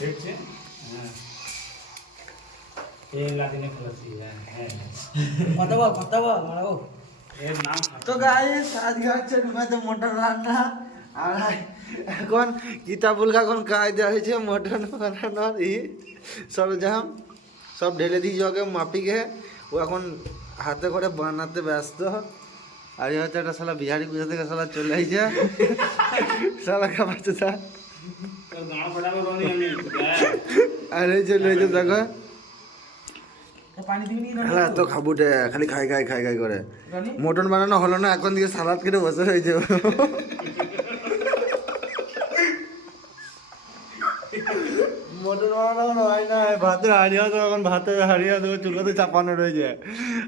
দেখছে হ্যাঁ এই লাদিনে খেলাছি হ্যাঁ কথা বল মারাবো। এর নাম তো গাইস আজকে হচ্ছে রুমেতে মটন রান্না। আর এখন কিতাবুল এখন কাজ দেওয়া হয়েছে মটন বানানোর সরঞ্জাম সব ঢেলে দিয়েছে ওকে মাপিকে। ও এখন হাতে করে বানাতে ব্যস্ত। আর এই হচ্ছে একটা শালা বিহারি পূজা থেকে শালা চলে আইছে শালা খাবারছে তা। তোর গাঁড় ফাটাবে রনি আমি আর এই যে লইছে দেখো পানি দিবি নি হ্যাঁ তো খাবুটে খালি খাই করে। মটন বানানো হলো না এখন দিকে সালাদ কেটে বসে রয়েছে। মটন বানানো হয় না ভাতের হাড়িয়া তো এখন ভাতের হাড়িয়া তো চুলোতে চাপানো রয়েছে।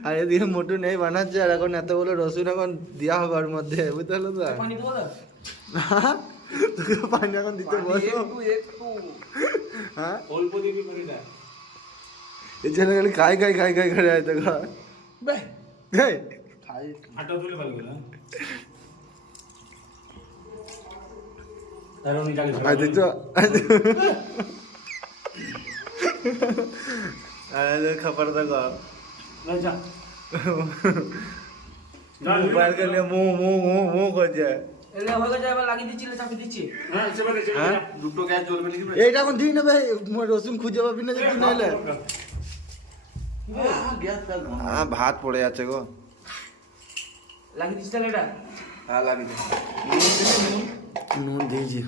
আর এদিকে মটন এই বানাচ্ছে আর এখন এতগুলো রসুন এখন দেওয়া হবে ওর মধ্যে বুঝতে পারলো তো। পানি দেবো তো? তোকে পানি এখন দিতে বসো। হ্যাঁ অল্প দিবি করে দে এই ছেলে খালি খাই করে আয় তো বে খাই আটা তুলে ভালো করে তার রনি জাগে আয় দেখছো আরে খাবার দেখো যা মোবাইল के लिए মুহ করছে। এলে হয়ে গেছে এবার লাগিয়ে দিচ্ছি চাপি দিচ্ছি। হ্যাঁ সেবারে হ্যাঁ? দুটো গ্যাস জ্বলবে নাকি এইটা এখন দিই না ভাই রসুন খুঁজে পাবি না যদি নাইলে ভাত পড়ে যাচ্ছে গো। লাগিয়ে দিচ্ছি তাহলে এটা। হ্যাঁ লাগিয়ে নুন দিয়েছি